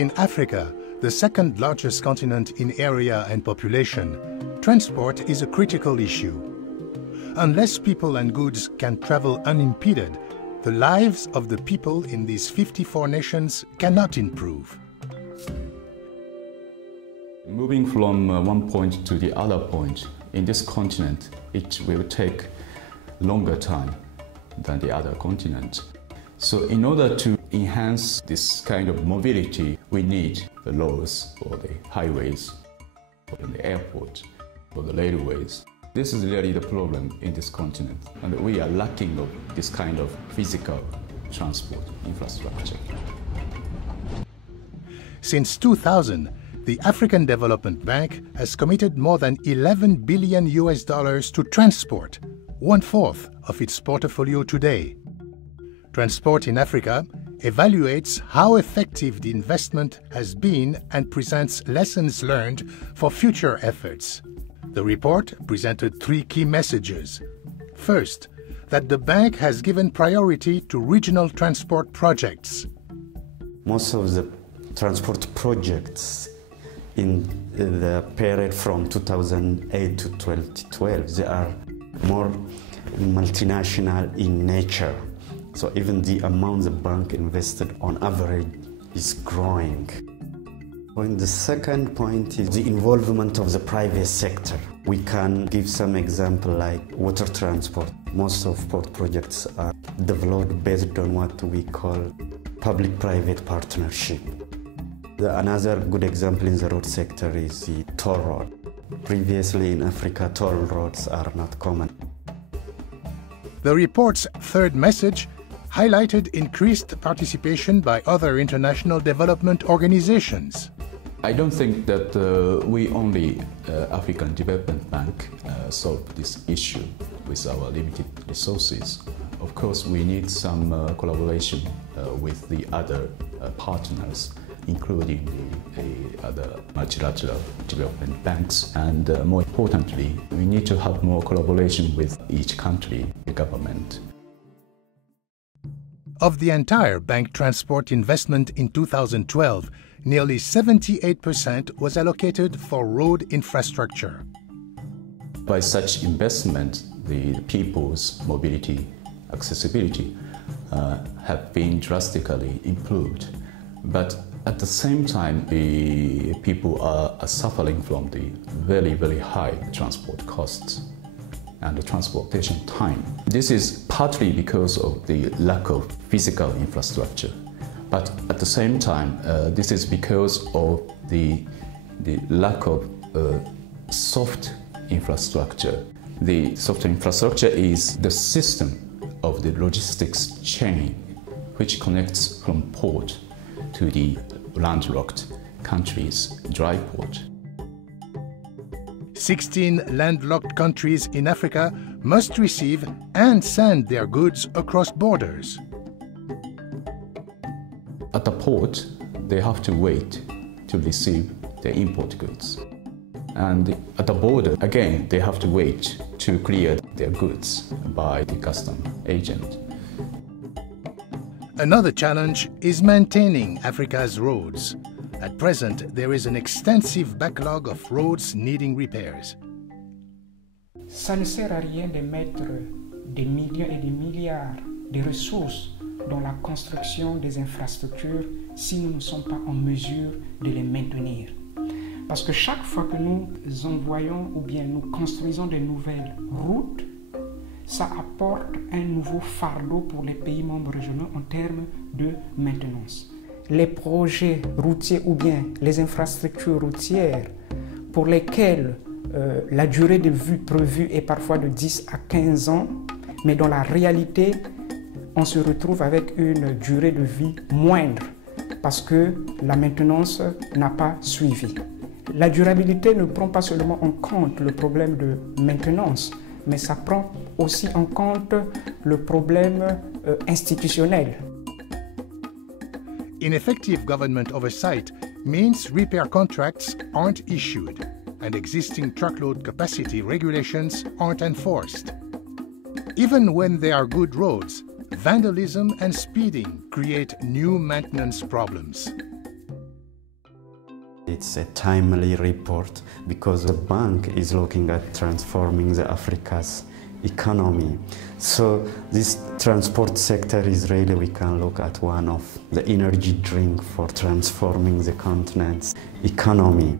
In Africa, the second largest continent in area and population, transport is a critical issue. Unless people and goods can travel unimpeded, the lives of the people in these 54 nations cannot improve. Moving from one point to the other point in this continent, it will take longer time than the other continent. So in order to enhance this kind of mobility, we need the roads or the highways, or the airport, or the railways. This is really the problem in this continent, and we are lacking of this kind of physical transport infrastructure. Since 2000, the African Development Bank has committed more than $11 billion to transport, 1/4 of its portfolio today. Transport in Africa evaluates how effective the investment has been and presents lessons learned for future efforts. The report presented 3 key messages. First, that the bank has given priority to regional transport projects. Most of the transport projects in the period from 2008 to 2012, they are more multinational in nature. So even the amount the bank invested on average is growing. And the second point is the involvement of the private sector. We can give some example like water transport. Most of port projects are developed based on what we call public-private partnership. Another good example in the road sector is the toll road. Previously in Africa, toll roads are not common. The report's third message highlighted increased participation by other international development organizations. I don't think that we only, African Development Bank, solve this issue with our limited resources. Of course, we need some collaboration with the other partners, including the other multilateral development banks. And more importantly, we need to have more collaboration with each country, the government. Of the entire bank transport investment in 2012, nearly 78% was allocated for road infrastructure. By such investment, the people's mobility, accessibility have been drastically improved. But at the same time, the people are suffering from the very, very high transport costs and the transportation time. This is partly because of the lack of physical infrastructure. But at the same time, this is because of the lack of soft infrastructure. The soft infrastructure is the system of the logistics chain which connects from port to the landlocked countries' dry port. 16 landlocked countries in Africa must receive and send their goods across borders. At the port, they have to wait to receive their import goods. And at the border, again, they have to wait to clear their goods by the customs agent. Another challenge is maintaining Africa's roads. At present, there is an extensive backlog of roads needing repairs. Ça ne sert à rien de mettre des millions et des milliards de ressources dans la construction des infrastructures si nous ne sommes pas en mesure de les maintenir. Parce que chaque fois que nous envoyons ou bien nous construisons de nouvelles routes, ça apporte un nouveau fardeau pour les pays membres régionaux en termes de maintenance. Les projets routiers ou bien les infrastructures routières pour lesquelles la durée de vie prévue est parfois de 10 à 15 ans, mais dans la réalité, on se retrouve avec une durée de vie moindre parce que la maintenance n'a pas suivi. La durabilité ne prend pas seulement en compte le problème de maintenance, mais ça prend aussi en compte le problème institutionnel. Ineffective government oversight means repair contracts aren't issued and existing truckload capacity regulations aren't enforced. Even when there are good roads, vandalism and speeding create new maintenance problems. It's a timely report because the bank is looking at transforming Africa's economy. So this transport sector is really, we can look at one of the energy drink for transforming the continent's economy.